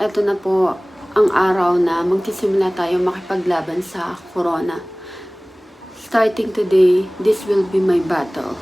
Eto na po ang araw na magsisimula tayo makipaglaban sa corona. Starting today, this will be my battle.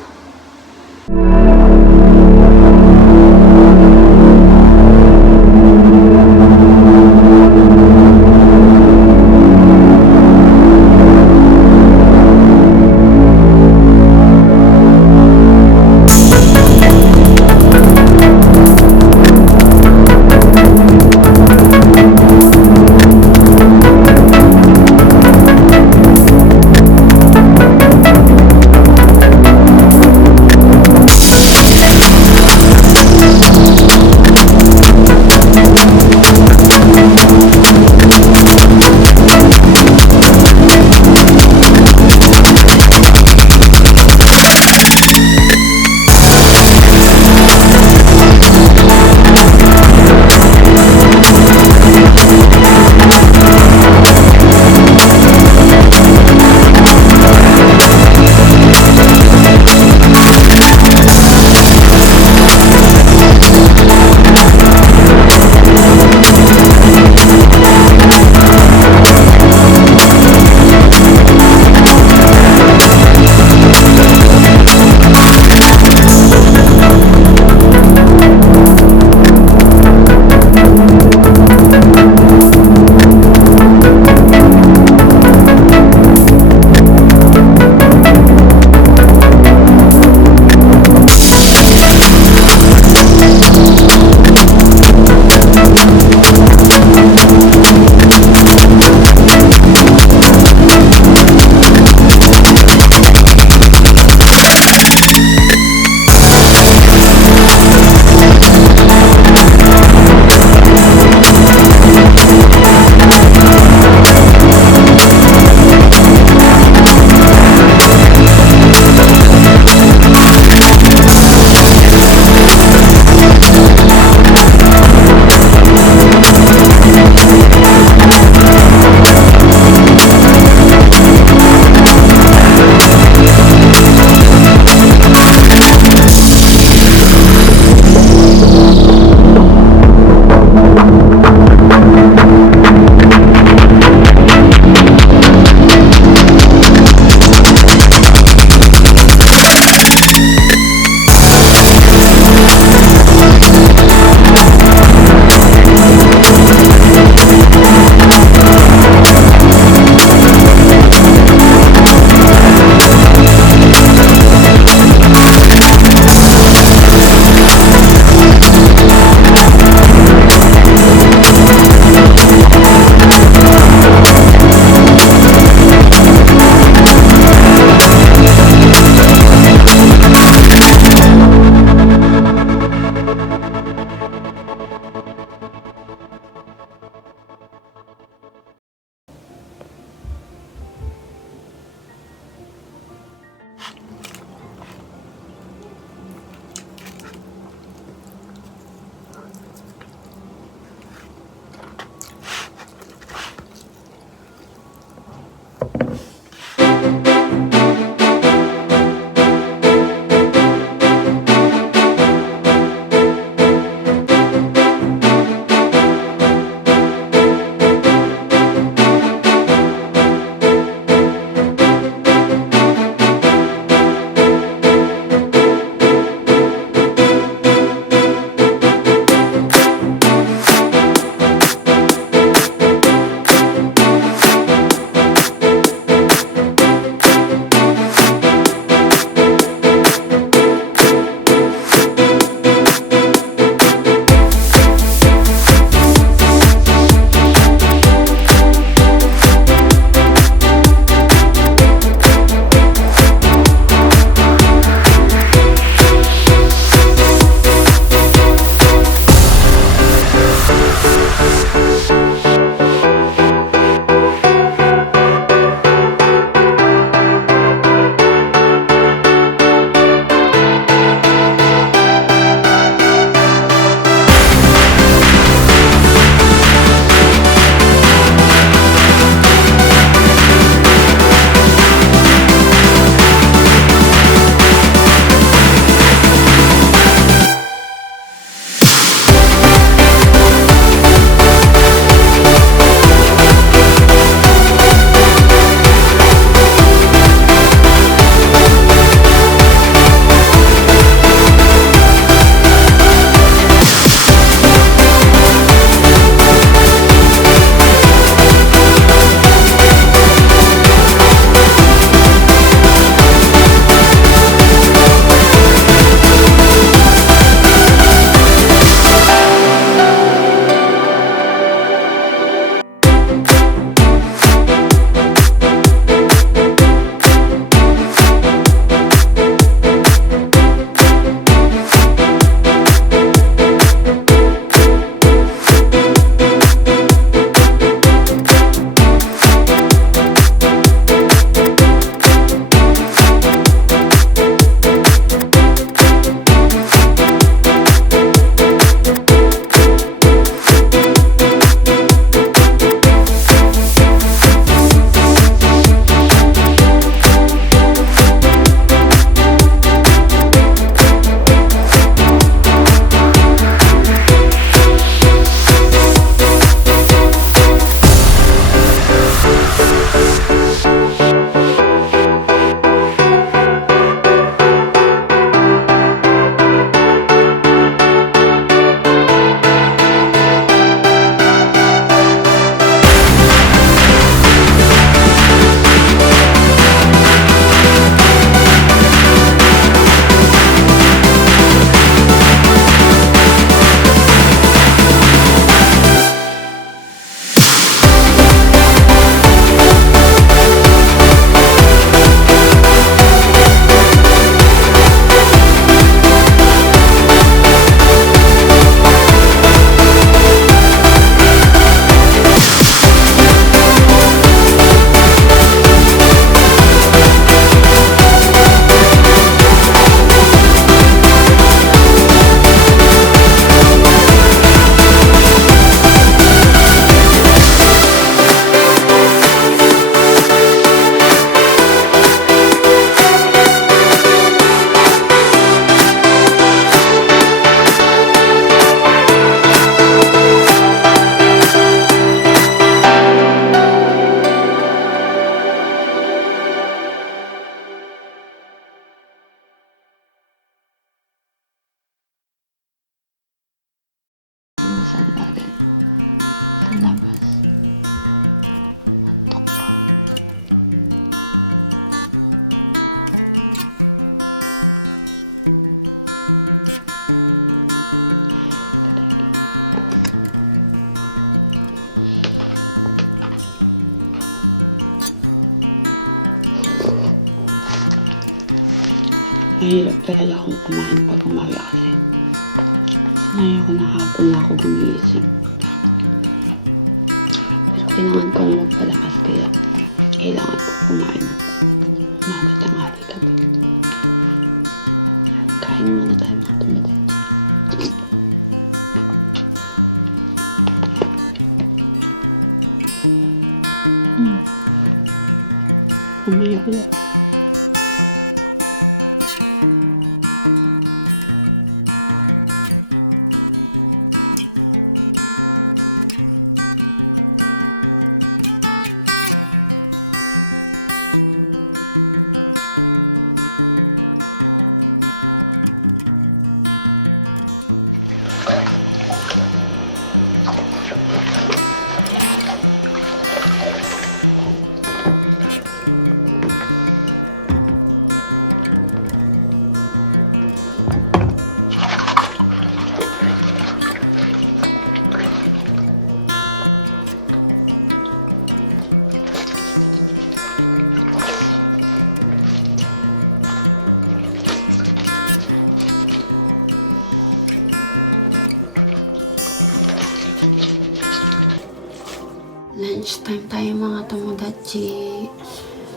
lunchtime tayo mga tomodachi.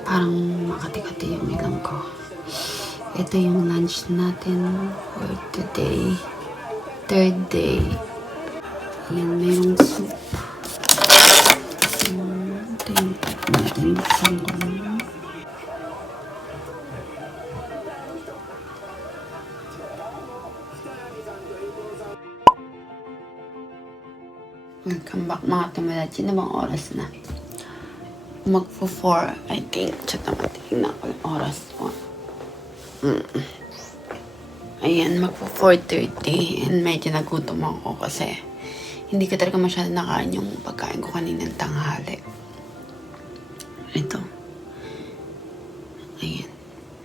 Parang makati-kati yung ilang ko. Ito yung lunch natin for today. Third day. Ayan, mayroong soup. Ito yung natin. Buksan ko. Welcome back mga tomodachi. Na bang oras na? Magpo-4, I think. Chat naman. Tingnan ko yung oras po. Ayan, magpo-4:30. And medyo nagutom ako kasi hindi ko talaga masyado nakain yung pagkain ko kaninang tanghali. Ito. Ayan.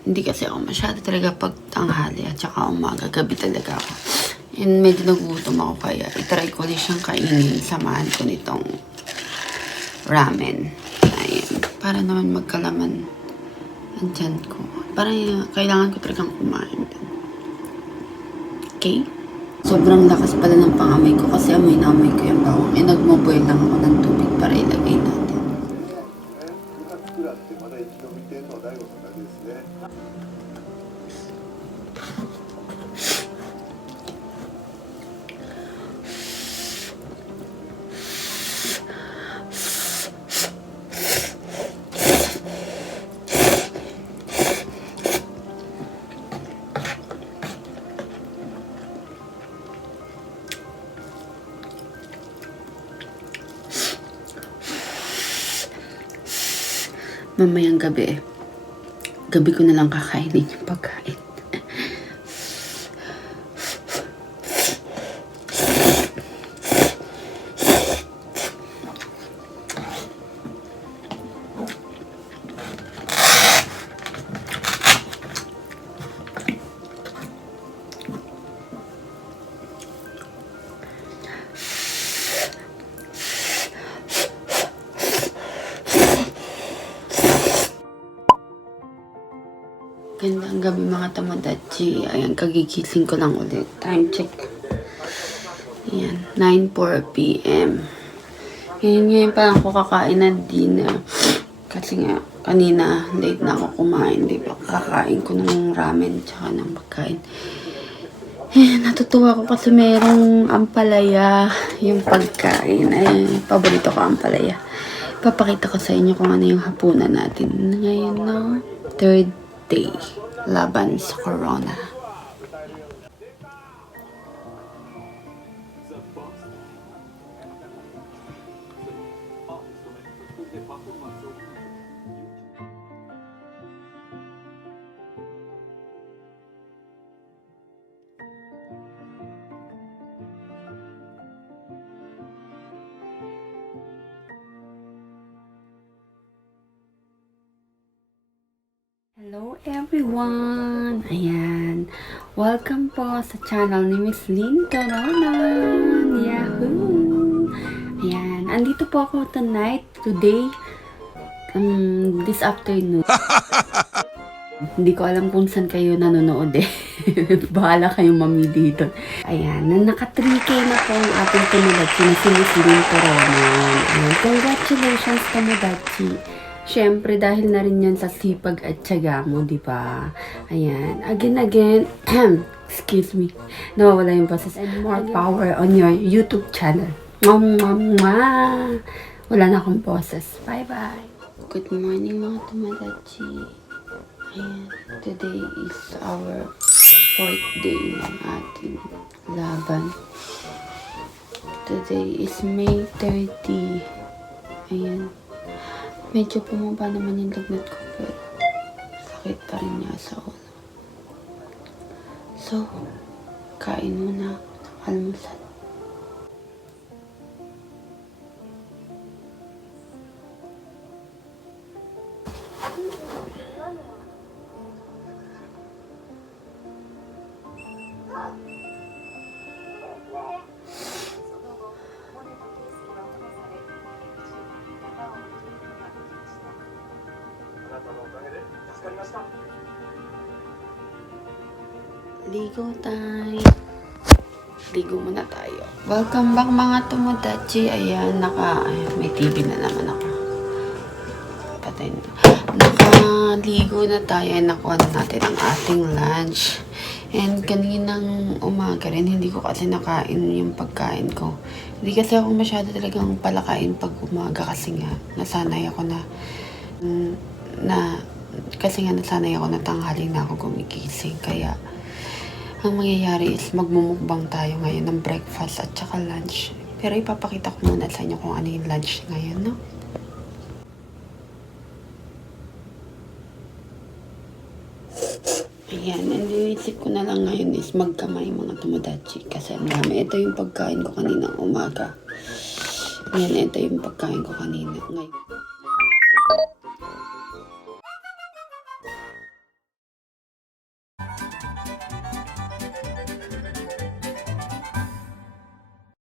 Hindi kasi ako masyado talaga pag tanghali at saka umaga. Gabi talaga ako. And medyo nagugutom ako kaya itry ko ulit siyang kainin. Samahan ko nitong ramen. Ayan. Para naman magkalaman ang tiyan ko. Parang kailangan ko talagang kumain. Okay? Sobrang lakas pala ng pangamay ko kasi amoy na amoy ko yung bawang. E nagmoboil lang ako ng tubig para ilagay natin. Mamayang gabi ko na lang kakainin yung pagkain. Gandang gabi mga tomodachi. Ayan, kagigising ko lang ulit. Time check. Ayan, 9:04 p.m. Ngayon pa ako kakain ng dinner. Kasi nga, kanina, late na ako kumain. Diba? Kakain ko ng ramen tsaka ng pagkain. Natutuwa ko kasi merong ampalaya yung pagkain. Ay, paborito ko ampalaya. Papakita ko sa inyo kung ano yung hapunan natin. Ngayon na, third day laban sa corona. Hello everyone! Ayan. Welcome po sa channel ni Miss Lynn Toronon. Yahoo! Ayan. Andito po ako today, this afternoon. Hindi ko alam kung saan kayo nanonood eh. Bahala kayong mamili dito. Ayan. Naka 3K na po ang ating tomodachi na si Miss Lynn Toronon. Ayan. Congratulations tomodachi! Siyempre, dahil na rin yan sa sipag at tiyaga mo, di ba? Ayan. Again, excuse me. Nawawala yung boses. And more power on your YouTube channel. Mwah! Wala na akong boses. Bye-bye. Good morning, mga tomodachi. Ayan. Today is our 4th day ng ating laban. Today is May 30. Ayan. Medyo pumaba naman yung lagnat ko pero sakit pa rin niya sa ulo. So, kain muna ng almusal. Ligo time. Ligo muna tayo. Welcome back mga tomodachi. Ayan, may TV na naman ako. Patay na. Nakaligo na tayo. Nakuha na natin ang ating lunch. And kaninang umaga rin, hindi ko kasi nakain yung pagkain ko. Hindi kasi ako masyado talagang palakain pag umaga kasi nga nasanay ako nasanay ako na tanghali na ako gumigising. Kaya ang mangyayari is magmumukbang tayo ngayon ng breakfast at saka lunch. Pero ipapakita ko muna sa inyo kung ano yung lunch ngayon, no? Ayan, and inisip ko na lang ngayon is magkamay mga tomodachi. Kasi ang dami. Ito yung pagkain ko kanina umaga. Ayan, ito yung pagkain ko kanina. Ngayon.